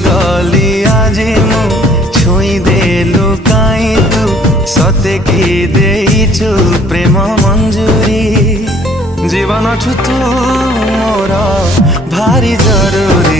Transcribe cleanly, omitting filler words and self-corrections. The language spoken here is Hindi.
गली आज मु छुई देलु काई तू सते की देइछु प्रेम मंजूरी जीवन छु तू मोर भारी जरूरी।